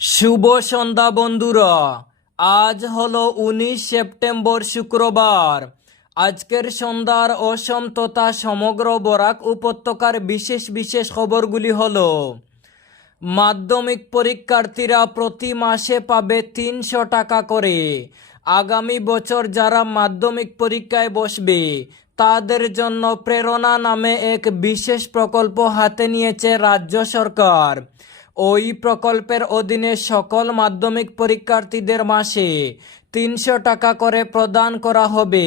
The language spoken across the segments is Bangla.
শুভ সন্ধ্যা, বন্ধুরা। আজ হলো উনিশ সেপ্টেম্বর শুক্রবার। আজকের সন্ধ্যার অসম তথা সমগ্র বরাক উপত্যকার বিশেষ বিশেষ খবরগুলি হলো, মাধ্যমিক পরীক্ষার্থীরা প্রতি মাসে পাবে তিনশো টাকা করে। আগামী বছর যারা মাধ্যমিক পরীক্ষায় বসবে, তাদের জন্য প্রেরণা নামে এক বিশেষ প্রকল্প হাতে নিয়েছে রাজ্য সরকার। ওই প্রকল্পের অধীনে সকল মাধ্যমিক পরীক্ষার্থীদের মাসে তিনশো টাকা করে প্রদান করা হবে।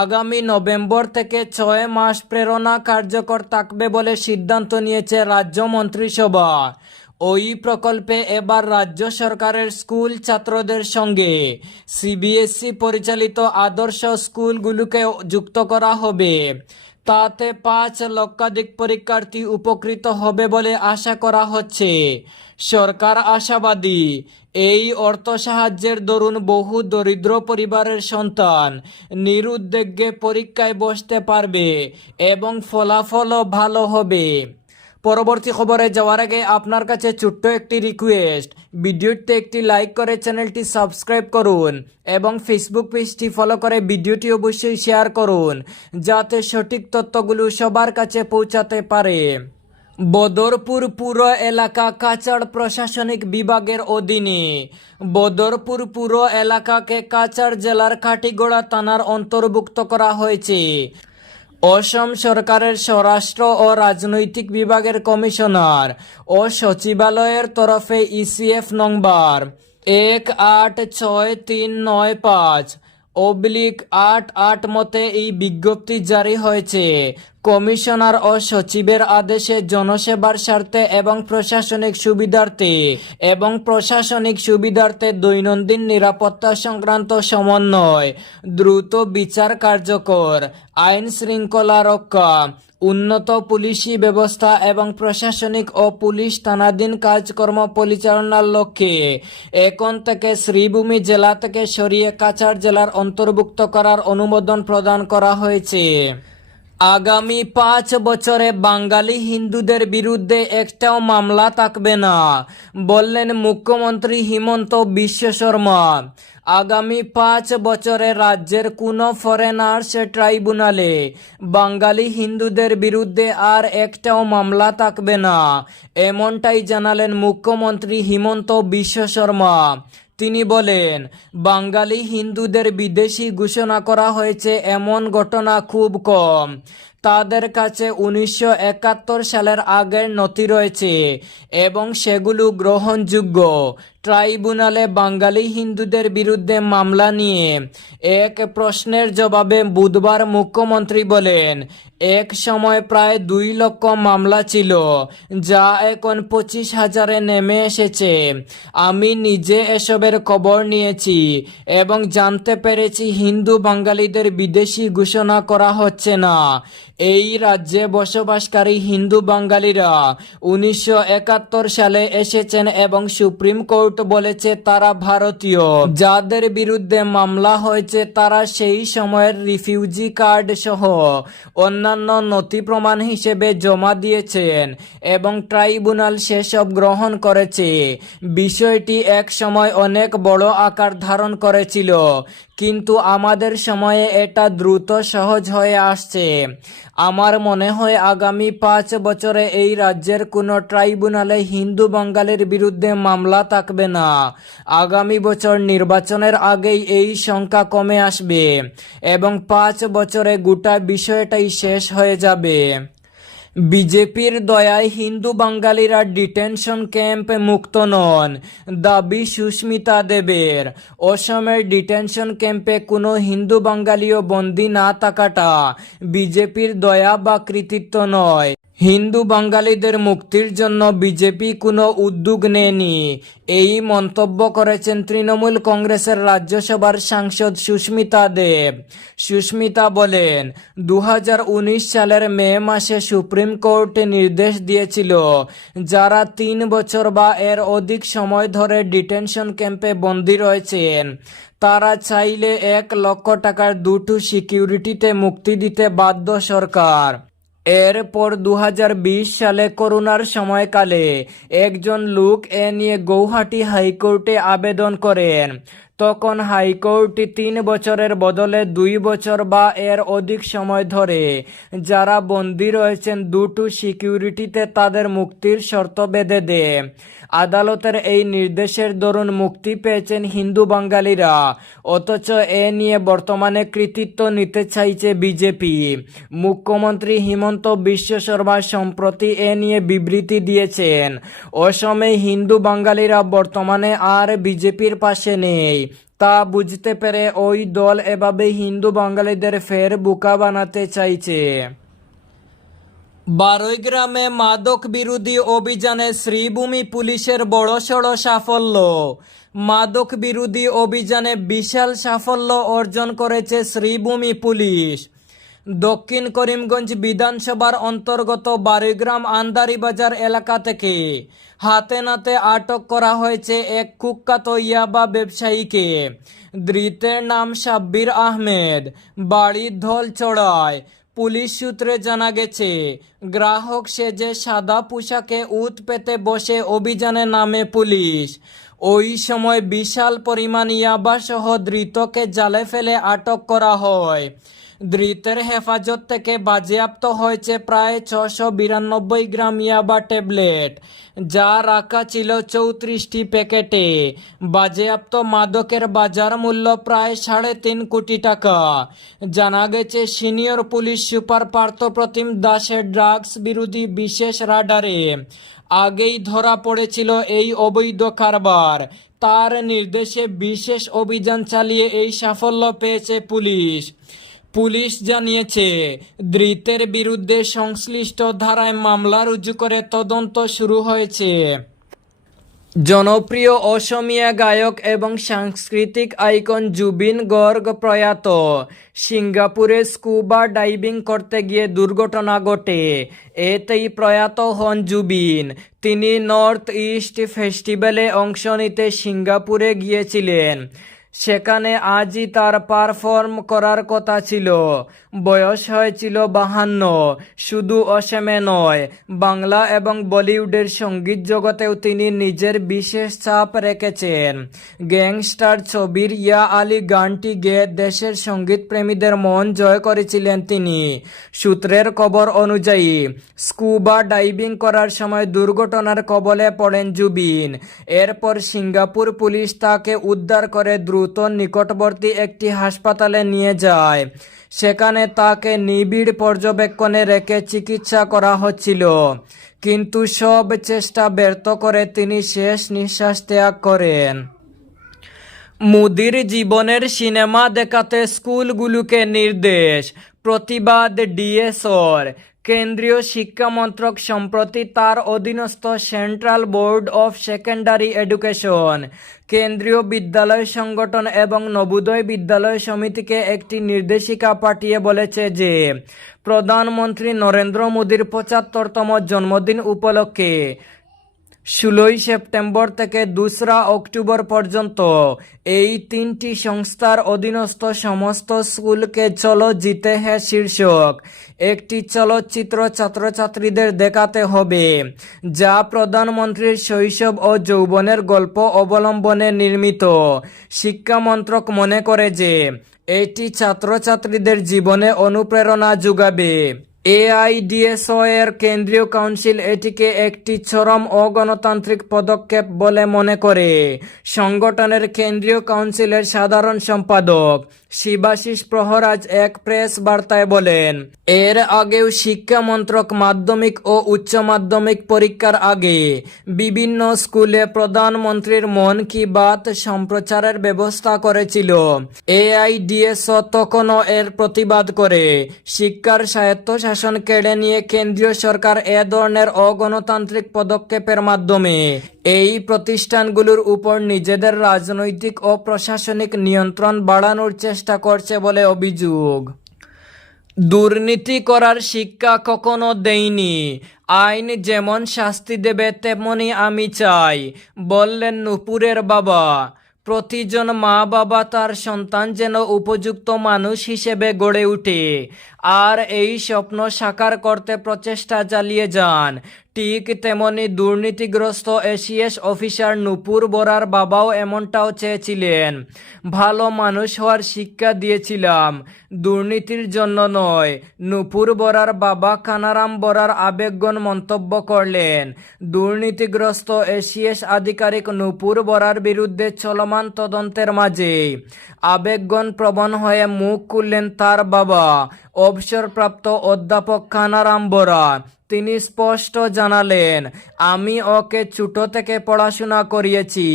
আগামী নভেম্বর থেকে ছয় মাস প্রেরণা কার্যকর থাকবে বলে সিদ্ধান্ত নিয়েছে রাজ্য মন্ত্রিসভা। ওই প্রকল্পে এবার রাজ্য সরকারের স্কুল ছাত্রদের সঙ্গে সিবিএসই পরিচালিত আদর্শ স্কুলগুলোকে যুক্ত করা হবে। তাতে পাঁচ লক্ষাধিক পরীক্ষার্থী উপকৃত হবে বলে আশা করা হচ্ছে। সরকার আশাবাদী। এই অর্থ সাহায্যের দরুন বহু দরিদ্র পরিবারের সন্তান নিরুদ্বেগে পরীক্ষায় বসতে পারবে এবং ফলাফলও ভালো হবে। পরবর্তী খবরে যাওয়ার আগে আপনার কাছে ছোট্ট একটি রিকোয়েস্ট ভিডিওতে একটি লাইক করে চ্যানেলটি সাবস্ক্রাইব করুন এবং ফেসবুক পেজটি ফলো করে ভিডিওটি অবশ্যই শেয়ার করুন, যাতে সঠিক তথ্যগুলো সবার কাছে পৌঁছাতে পারে। বদরপুর পুর এলাকা কাছাড় প্রশাসনিক বিভাগের অধীনে। বদরপুর পুর এলাকাকে কাছাড় জেলার কাটিগড়া থানার অন্তর্ভুক্ত করা হয়েছে। অসম সরকারের স্বরাষ্ট্র ও রাজনৈতিক বিভাগের কমিশনার ও সচিবালয়ের তরফে ইসিএফ নম্বর এক আট ছয় তিন নয় পাঁচ, অবলিক আট আট মতে এই বিজ্ঞপ্তি জারি হয়েছে। কমিশনার ও সচিবের আদেশে জনসেবার স্বার্থে এবং প্রশাসনিক সুবিধার্থে এবং প্রশাসনিক সুবিধার্থে দৈনন্দিন নিরাপত্তা সংক্রান্ত সমন্বয় দ্রুত বিচার কার্যকর, আইন শৃঙ্খলা রক্ষা, উন্নত পুলিশি ব্যবস্থা এবং প্রশাসনিক ও পুলিশ থানাধীন কাজকর্ম পরিচালনার লক্ষ্যে এখন থেকে শ্রীভূমি জেলা থেকে সরিয়ে কাছাড় জেলার অন্তর্ভুক্ত করার অনুমোদন প্রদান করা হয়েছে। আগামী পাঁচ বছরে বাঙালি হিন্দুদের বিরুদ্ধে একটাও মামলা থাকবে না, বললেন মুখ্যমন্ত্রী হিমন্ত বিশ্ব শর্মা। আগামী পাঁচ বছরে রাজ্যের কোনো ফরেনার্স ট্রাইব্যুনালে বাঙালি হিন্দুদের বিরুদ্ধে আর একটাও মামলা থাকবে না, এমনটাই জানালেন মুখ্যমন্ত্রী হিমন্ত বিশ্ব শর্মা। তিনি বলেন বাঙালি হিন্দুদের বিদেশি ঘোষণা করা হয়েছে এমন ঘটনা খুব কম। তাদের কাছে উনিশশো একাত্তর সালের আগের নথি রয়েছে এবং সেগুলো গ্রহণযোগ্য। ট্রাইব্যুনালে বাঙালি হিন্দুদের বিরুদ্ধে মামলা নিয়ে এক প্রশ্নের জবাবে বুধবার মুখ্যমন্ত্রী বলেন, এক সময় প্রায় দুই লক্ষ মামলা ছিল, যা এখন পঁচিশ হাজারে নেমে এসেছে। আমি নিজে এসবের খবর নিয়েছি এবং জানতে পেরেছি হিন্দু বাঙালিদের বিদেশি ঘোষণা করা হচ্ছে না। এই রাজ্যে বসবাসকারী হিন্দু বাঙালিরা উনিশশো একাত্তর সালে এসেছেন এবং সুপ্রিম কোর্ট বলেছে তারা ভারতীয়। যাদের বিরুদ্ধে মামলা হয়েছে তারা সেই সময়ের রিফিউজি কার্ড সহ অন্যান্য নথি প্রমাণ হিসেবে জমা দিয়েছেন এবং ট্রাইব্যুনাল সেসব গ্রহণ করেছে। বিষয়টি এক সময় অনেক বড় আকার ধারণ করেছিল, কিন্তু আমাদের সময়ে এটা দ্রুত সহজ হয়ে আসছে। আমার মনে হয় আগামী পাঁচ বছরে এই রাজ্যের কোনো ট্রাইব্যুনালে হিন্দু বাঙালির বিরুদ্ধে মামলা থাকবে না। আগামী বছর নির্বাচনের আগেই এই সংখ্যা কমে আসবে এবং পাঁচ বছরে গোটা বিষয়টাই শেষ হয়ে যাবে। বিজেপির দয়ায় হিন্দু বাঙালিরা ডিটেনশন ক্যাম্পে মুক্ত নন, দাবি সুস্মিতা দেবের। অসমের ডিটেনশন ক্যাম্পে কোনো হিন্দু বাঙালিও বন্দী না থাকাটা বিজেপির দয়া বা কৃতিত্ব নয়। হিন্দু বাঙালিদের মুক্তির জন্য বিজেপি কোনো উদ্যোগ নেয়নি। এই মন্তব্য করেছেন তৃণমূল কংগ্রেসের রাজ্যসভার সাংসদ সুস্মিতা দেব। সুস্মিতা বলেন দু হাজার উনিশ সালের মে মাসে সুপ্রিম কোর্ট নির্দেশ দিয়েছিল, যারা তিন বছর বা এর অধিক সময় ধরে ডিটেনশন ক্যাম্পে বন্দী রয়েছেন, তারা চাইলে এক লক্ষ টাকার দুটো সিকিউরিটিতে মুক্তি দিতে বাধ্য সরকার। এরপর দু হাজার বিশ সালে করোনার সময়কালে একজন লোক এ নিয়ে গৌহাটি হাইকোর্টে আবেদন করেন। তখন হাইকোর্ট তিন বছরের বদলে দুই বছর বা এর অধিক সময় ধরে। যারা বন্দী রয়েছেন, দুটো সিকিউরিটিতে তাদের মুক্তির শর্ত বেঁধে দেয়। আদালতের এই নির্দেশের দরুন মুক্তি পেয়েছেন হিন্দু বাঙালিরা। অথচ এ নিয়ে বর্তমানে কৃতিত্ব নিতে চাইছে বিজেপি। মুখ্যমন্ত্রী হিমন্ত বিশ্ব শর্মা সম্প্রতি এ নিয়ে বিবৃতি দিয়েছেন। অসমে হিন্দু বাঙালিরা বর্তমানে আর বিজেপির পাশে নেই। তা বুঝতে পেরে ওই দল এভাবে হিন্দু বাঙালিদের ফের বোকা বানাতে চাইছে। বারোই গ্রামে মাদক বিরোধী অভিযানে শ্রীভূমি পুলিশের বড়সড় সাফল্য। মাদক বিরোধী অভিযানে বিশাল সাফল্য অর্জন করেছে শ্রীভূমি পুলিশ। দক্ষিণ করিমগঞ্জ বিধানসভার অন্তর্গত বারোইগ্রাম আন্দারিবাজার এলাকা থেকে হাতে নাতে আটক করা হয়েছে এক কুখ্যাত ইয়াবা ব্যবসায়ীকে। ধৃতের নাম সাব্বির আহমেদ। বাড়ি ধল চড়ায় পুলিশ সূত্রে জানা গেছে, গ্রাহক সেজে সাদা পোশাকে উত পেতে বসে অভিযানে নামে পুলিশ। ওই সময় বিশাল পরিমাণ ইয়াবা সহ ধৃতকে জালে ফেলে আটক করা হয়। ধৃতের হেফাজত থেকে বাজেয়াপ্ত হয়েছে প্রায় ছশো বিরানব্বই গ্রাম ইয়াবা ট্যাবলেট, যা রাখা ছিল চৌত্রিশটি প্যাকেটে। বাজেয়াপ্ত মাদকের বাজার মূল্য প্রায় সাড়ে তিন কোটি টাকা। জানা গেছে, সিনিয়র পুলিশ সুপার পার্থপ্রতিম দাসের ড্রাগস বিরোধী বিশেষ রাডারে আগেই ধরা পড়েছিল এই অবৈধ কারবার। তার নির্দেশে বিশেষ অভিযান চালিয়ে এই সাফল্য পেয়েছে পুলিশ। পুলিশ জানিয়েছে, ধৃতের বিরুদ্ধে সংশ্লিষ্ট ধারায় মামলা রুজু করে তদন্ত শুরু হয়েছে। জনপ্রিয় অসমীয়া গায়ক এবং সাংস্কৃতিক আইকন জুবিন গর্গ প্রয়াত, সিঙ্গাপুরে স্কুবা ডাইভিং করতে গিয়ে দুর্ঘটনা ঘটে। এতেই প্রয়াত হন জুবিন। তিনি নর্থ ইস্ট ফেস্টিভ্যালে অংশ নিতে সিঙ্গাপুরে গিয়েছিলেন। সেখানে আজই তার পারফর্ম করার কথা ছিল। বয়স হয়েছিল বাহান্ন। শুধু অসেমে নয়, বাংলা এবং বলিউডের সংগীত জগতেও তিনি নিজের বিশেষ ছাপ রেখেছেন। গ্যাংস্টার ছবির ইয়া আলী গানটি গেয়ে দেশের সংগীত প্রেমীদের মন জয় করেছিলেন তিনি। সূত্রের খবর অনুযায়ী, স্কুবা ডাইভিং করার সময় দুর্ঘটনার কবলে পড়েন জুবিন। এরপর সিঙ্গাপুর পুলিশ তাকে উদ্ধার করে দ্রুত নিকটবর্তী একটি হাসপাতালে নিয়ে যায়। সেখানে তাকে নিবিড় পর্যবেক্ষণে রেখে চিকিৎসা করা হচ্ছিল। কিন্তু সব চেষ্টা ব্যর্থ করে তিনি শেষ নিঃশ্বাস ত্যাগ করেন। মোদির জীবনের সিনেমা দেখাতে স্কুলগুলোকে নির্দেশ, প্রতিবাদ ডিএসওর। কেন্দ্রীয় শিক্ষা মন্ত্রক সম্প্রতি তার অধীনস্থ Central Board of Secondary Education, Kendriya Vidyalaya Sangathan এবং নবোদয় বিদ্যালয় সমিতিকে একটি নির্দেশিকা পাঠিয়ে বলেছে যে, প্রধানমন্ত্রী নরেন্দ্র মোদীর পঁচাত্তরতম জন্মদিন উপলক্ষে ষোলোই সেপ্টেম্বর থেকে দোসরা অক্টোবর পর্যন্ত এই তিনটি সংস্থার অধীনস্থ সমস্ত স্কুলকে চলো জিতে হ্যাঁ শীর্ষক। একটি চলচ্চিত্র ছাত্রছাত্রীদের দেখাতে হবে, যা প্রধানমন্ত্রীর শৈশব ও যৌবনের গল্প অবলম্বনে নির্মিত। শিক্ষা মন্ত্রক মনে করে যে, এটি ছাত্রছাত্রীদের জীবনে অনুপ্রেরণা যোগাবে। এআইডিএসও এর কেন্দ্রীয় কাউন্সিল এটিকে একটি চরম অগণতান্ত্রিক পদক্ষেপ বলে মনে করে। সংগঠনের কেন্দ্রীয় কাউন্সিলের সাধারণ সম্পাদক শিবাশিস প্রহরাজ এক প্রেস বার্তায় বলেন, এর আগেও শিক্ষা মন্ত্রক মাধ্যমিক ও উচ্চ মাধ্যমিক পরীক্ষার আগে বিভিন্ন স্কুলে প্রধানমন্ত্রীর মন কি বাত সম্প্রচারের ব্যবস্থা করেছিল। এআইডিএসও তখনও এর প্রতিবাদ করে। শিক্ষার স্বায়ত্তশাসন কেড়ে নিয়ে কেন্দ্রীয় সরকার এ ধরনের অগণতান্ত্রিক পদক্ষেপের মাধ্যমে এই প্রতিষ্ঠানগুলোর উপর নিজেদের রাজনৈতিক ও প্রশাসনিক নিয়ন্ত্রণ বাড়ানোর চেষ্টা করছে বলে অভিযোগ। দুর্নীতি করার শিক্ষা কখনো দেইনি আইন যেমন শাস্তি দেবে তেমনই আমি চাই, বললেন নুপুরের বাবা। প্রতিজন মা বাবা তার সন্তান যেন উপযুক্ত মানুষ হিসেবে গড়ে উঠে। আর এই স্বপ্ন সাকার করতে প্রচেষ্টা চালিয়ে যান। ঠিক তেমনি দুর্নীতিগ্রস্ত এসিএস অফিসার নুপুর বরার বাবাও এমনটাও চেয়েছিলেন। ভালো মানুষ হওয়ার শিক্ষা দিয়েছিলাম, দুর্নীতির জন্য নয়। নুপুর বরার বাবা কানারাম বরার আবেগগণ মন্তব্য করলেন, দুর্নীতিগ্রস্ত এসিএস আধিকারিক নুপুর বরার বিরুদ্ধে চলমান তদন্তের মাঝে। আবেগগণ প্রবণ হয়ে মুখ খুললেন তার বাবা, অবসরপ্রাপ্ত অধ্যাপক কানারাম বরা। তিনি স্পষ্ট জানালেন, আমি ওকে ছোট থেকে পড়াশোনা করিয়েছি,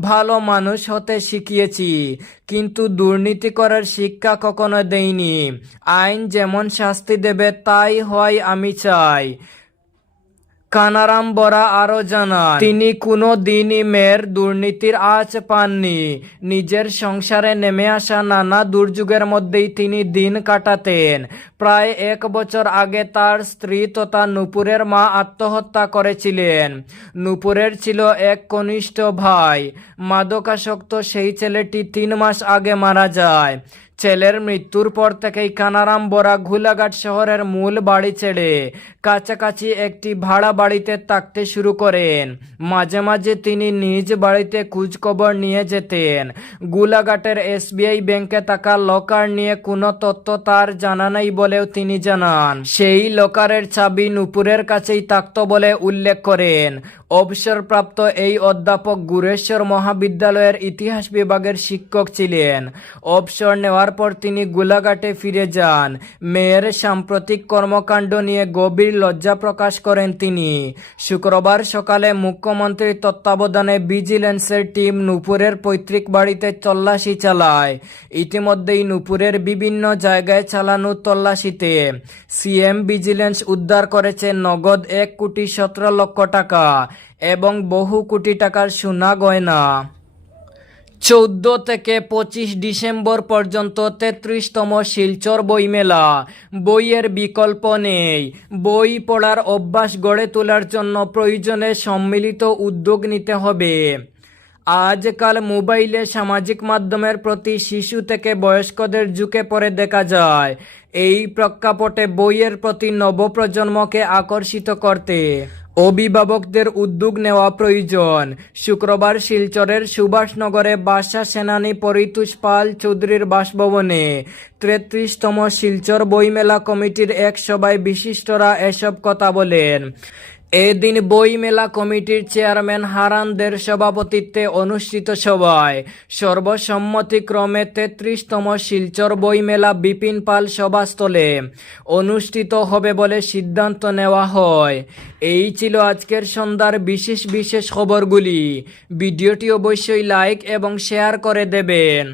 ভালো মানুষ হতে শিখিয়েছি, কিন্তু দুর্নীতি করার শিক্ষা কখনো দেইনি। আইন যেমন শাস্তি দেবে, তাই হয় আমি চাই। কানারাম বরা আরও জানান, তিনি কোনো দিনই মেয়ের দুর্নীতির আঁচ পাননি। নিজের সংসারে নেমে আসা নানা দুর্যোগের মধ্যেই তিনি দিন কাটাতেন। প্রায় এক বছর আগে তার স্ত্রী তথা নুপুরের মা আত্মহত্যা করেছিলেন। নুপুরের ছিল এক কনিষ্ঠ ভাই। মাদকাসক্ত সেই ছেলেটি তিন মাস আগে মারা যায়। ছেলের মৃত্যুর পর থেকেই কানারাম বরা ঘুলাঘাট শহরের মূল বাড়ি ছেড়ে কাছাকাছি একটি ভাড়া বাড়িতে থাকতে শুরু করেন। মাঝে মাঝে তিনি নিজ বাড়িতে খোঁজখবর নিয়ে যেতেন। গোলাঘাটের এসবিআই ব্যাংকে থাকা লকার নিয়ে কোনো তথ্য তার জানা নেই বলেও তিনি জানান। সেই লকারের চাবি নুপুরের কাছেই থাকত বলে উল্লেখ করেন। অবসরপ্রাপ্ত এই অধ্যাপক গুরেশ্বর মহাবিদ্যালয়ের ইতিহাস বিভাগের শিক্ষক ছিলেন। অবসর নেওয়ার পর তিনি গোলাঘাটে ফিরে যান। মেয়ের সাম্প্রতিক কর্মকাণ্ড নিয়ে গভীর লজ্জা প্রকাশ করেন তিনি। শুক্রবার সকালে মুখ্যমন্ত্রীর তত্ত্বাবধানে ভিজিলেন্সের টিম নুপুরের পৈতৃক বাড়িতে তল্লাশি চালায়। ইতিমধ্যেই নুপুরের বিভিন্ন জায়গায় চালানো তল্লাশিতে সিএম ভিজিলেন্স উদ্ধার করেছে নগদ এক কোটি সতেরো লক্ষ টাকা এবং বহু কোটি টাকার সোনা গয়না। চৌদ্দ থেকে পঁচিশ ডিসেম্বর পর্যন্ত তেত্রিশতম শিলচর বইমেলা। বইয়ের বিকল্প নেই। বই পড়ার অভ্যাস গড়ে তোলার জন্য প্রয়োজনে সম্মিলিত উদ্যোগ নিতে হবে। আজকাল মোবাইলে সামাজিক মাধ্যমের প্রতি শিশু থেকে বয়স্কদের ঝুঁকে পড়ে দেখা যায়। এই প্রেক্ষাপটে বইয়ের প্রতি নবপ্রজন্মকে আকর্ষিত করতে অভিভাবকদের উদ্যোগ নেওয়া প্রয়োজন। শুক্রবার শিলচরের সুভাষনগরে বাসা সেনানী পরিতোষ পাল চৌধুরীর বাসভবনে তেত্রিশতম শিলচর বইমেলা কমিটির এক সভায় বিশিষ্টরা এসব কথা বলেন। এদিন বইমেলা কমিটির চেয়ারম্যান হারানদের সভাপতিত্বে অনুষ্ঠিত সভায় সর্বসম্মতিক্রমে তেত্রিশতম শিলচর বইমেলা বিপিন পাল সভাস্থলে অনুষ্ঠিত হবে বলে সিদ্ধান্ত নেওয়া হয়। এই ছিল আজকের সন্ধ্যার বিশেষ বিশেষ খবরগুলি। ভিডিওটি অবশ্যই লাইক এবং শেয়ার করে দেবেন।